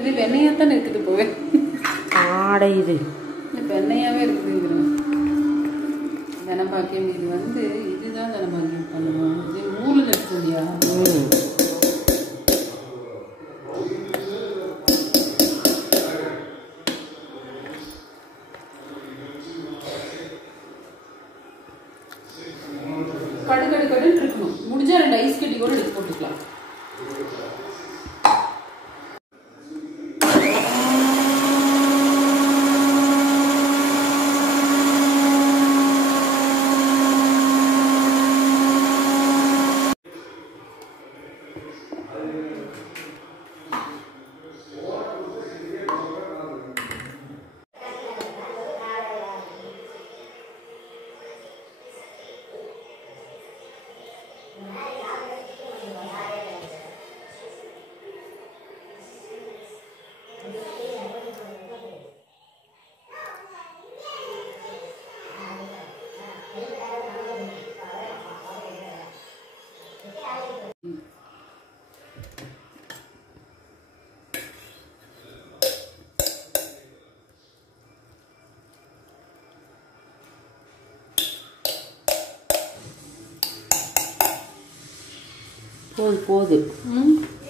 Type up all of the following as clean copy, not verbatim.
இது வெண்ணையா தான் இருக்குது போவே ஆடை இது வெண்ணையாவே இருக்குதுங்கிறேன். தனபாக்கியம் இது வந்து இதுதான் தனபாக்கியம் பண்ணுவோம். இது ஊரில் இருக்குல்லையா? கடுன்னு இருக்கணும். முடிஞ்சா 2 ஐஸ் கட்டி கூட எடுத்து போட்டுக்கலாம்.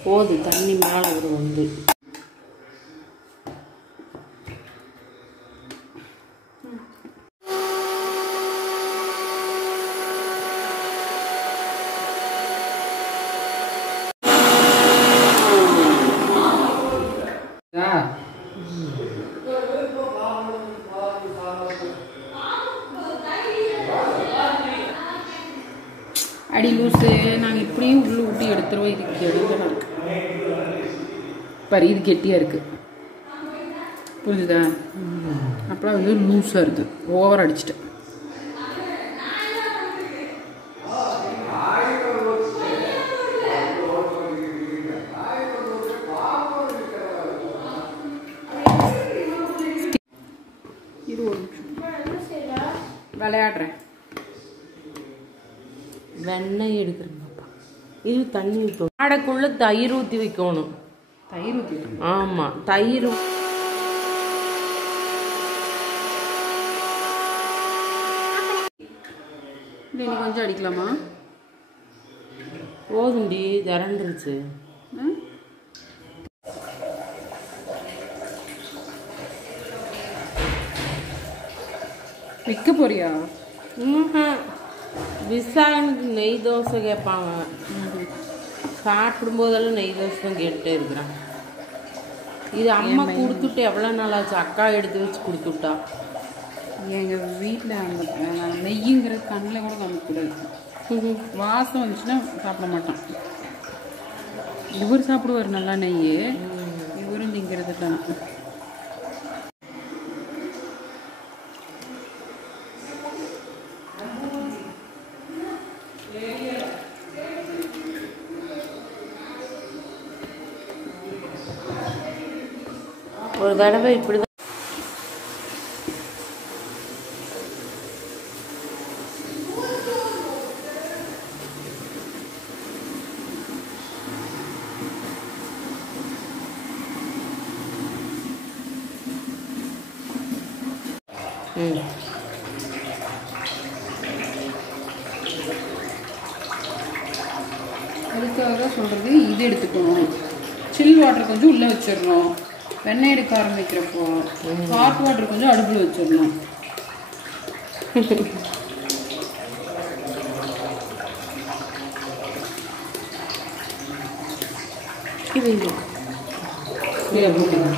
போது தண்ணி மேலே ஒரு வந்து அடி லூஸு. நாங்கள் இப்படியும் உள்ளே ஊட்டி எடுத்துருவோம். இது கெடுதலாக இருக்கு பாரு, இது கெட்டியாக இருக்கு, புரிஞ்சுதா? அப்புறம் வந்து லூஸாக இருக்குது, ஓவர் அடிச்சிட்டேன். இது ஒரு விளையாடுறேன். வெண்ணெய் எடுக்கிறேன் பாப்பா. இது தண்ணி ஊற்றும். ஆடைக்குள்ளே தயிர் ஊற்றி வைக்கணும். தயிர் ஊற்றி? ஆமாம், தயிர். இன்னும் கொஞ்சம் அடிக்கலாமா? போதுண்டி, திரண்டுருச்சு. விற்க போறியா? விசாகனுக்கு நெய் தோசை கேட்பாங்க. சாப்பிடும்போதெல்லாம் நெய் தோசை தான் கேட்டுட்டே இருக்கிறான். இது அம்மா கொடுத்துட்டு எவ்வளோ நாளாச்சு. அக்கா எடுத்து வச்சு கொடுத்துட்டா. எங்கள் வீட்டில் அந்த நெய்யுங்கிற கண்ணில் கூட காமிக்கூடாது. வாசம் வந்துச்சுன்னா சாப்பிட மாட்டான். இவர் சாப்பிடுவார் நல்லா நெய், இவரும் திங்கிறது தான். ஒரு தடவை இப்படி தான். அதுக்காக சொல்கிறது இது எடுத்துக்கணும். சில் வாட்டர் கொஞ்சம் உள்ளே வச்சிடணும். வெண்ணெய் எடுக்க ஆரம்பிக்கிறப்போ ஹாட் வாட்டர் கொஞ்சம் அடுப்பில் வச்சிடணும். கீழே போட்டுங்க.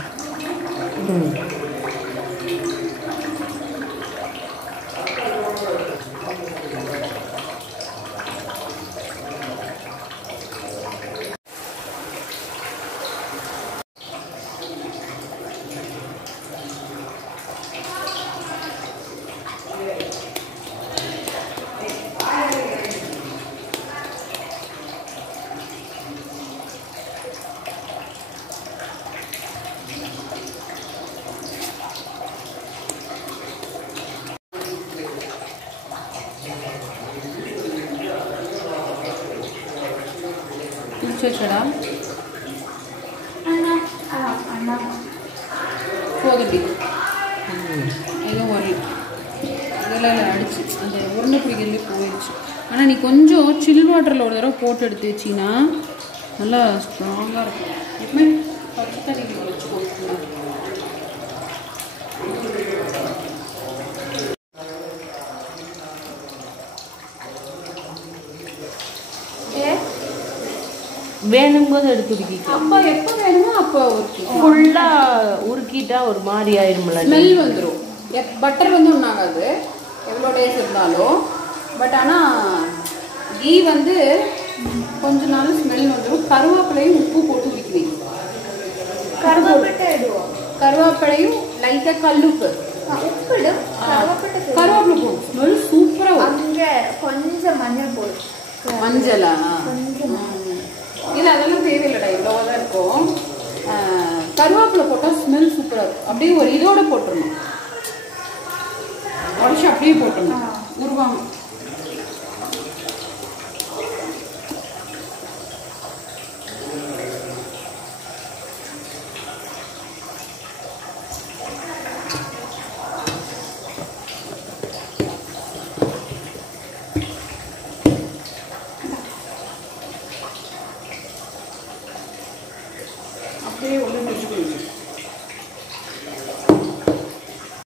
Cucuknya, anak போகுது அப்படி எதுவும் வரல. இதெல்லாம் அடிச்சு அந்த உருண்டை பிடிக்கிறதுலேயே போயிடுச்சு. ஆனால் நீ கொஞ்சம் சில் வாட்டரில் ஒரு தடவை போட்டு எடுத்து வச்சின்னா நல்லா ஸ்ட்ராங்காக இருக்கும். எப்பவுமே பச்சை தண்ணிக்கு வச்சுக்கோ. வேணும்போது எடுத்து உருக்கிக்கலாம். அப்போ எப்போ வேணுமோ அப்போ ஃபுல்லாக உருக்கிட்டா ஒரு மாதிரி ஆயிருமில்ல, ஸ்மெல் வந்துடும். பட்டர் வந்து ஒன்றும் ஆகாது எவ்வளோ டேஸ் இருந்தாலும். பட் ஆனால் கீ வந்து கொஞ்ச நாள் ஸ்மெல் வந்துடும். கருவேப்பிலையும் உப்பு போட்டு உருக்கி வைக்கும். கருவேப்பிலையும் லைட்டாக கல்லுப்பு உப்பிடும். கருவேப்பிலை போடும். ஸ்மெல் சூப்பராக அங்கே கொஞ்சம் மஞ்சள் போடும். மஞ்சளா? இல்லை அதெல்லாம் தேவையில்லடா, இவ்வளோ தான் இருக்கும். கருவேப்பிலை போட்டால் ஸ்மெல் சூப்பராக இருக்கும். அப்படியே ஒரு இதோட போட்டுடணும், உடச்சி அப்படியே போட்டுடணும். உருவாங்க.